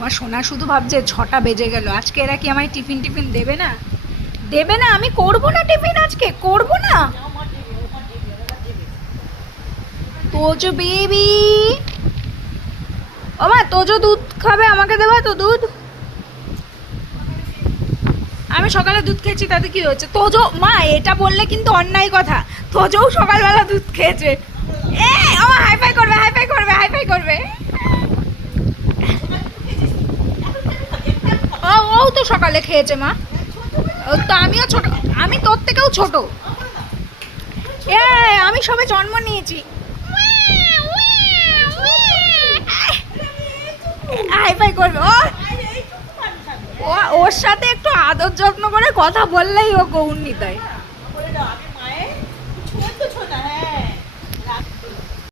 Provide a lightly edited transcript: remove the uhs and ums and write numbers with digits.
তোমার সোনা শুধু ভাবছে 6টা বেজে গেল, আজকে এরা কি আমায় টিফিন টিফিন দেবে না? দেবে না? আমি করব না টিফিন, আজকে করব না। তোজো বেবি, ও মা তোজো দুধ খাবে, আমাকে দেবা তো দুধ? আমি সকালে দুধ খেয়েছি, তাতে কি হচ্ছে? তোজো মা এটা বললে কিন্তু অন্যায় কথা। তোজোও সকালবেলা দুধ খেয়েছে। এ ও হাইফাই করবে, হাইফাই করবে, হাইফাই করবে। ও ও তো সকালে খেয়েছে মা। ও তো আমিও ছোট, আমি তোর থেকেও ছোট। এ আমি সবে জন্ম নিয়েছি। হাইফাই করবে ও। ওর সাথে একটু আদর যত্ন করে কথা বললেই ও গৌরনীতায়।